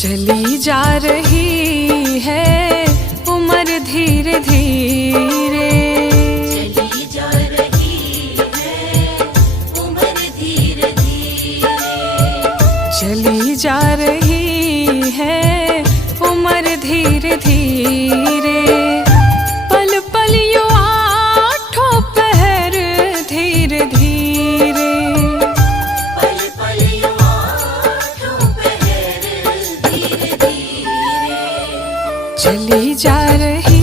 चली जा रही है उम्र धीरे धीरे, चली जा रही है उम्र धीरे धीरे, चली जा रही है उम्र धीरे धीरे। पल पल यो आठों पहर धीरे धीरे, पल पल यो आठों पहर धीरे धीरे, चली जा रही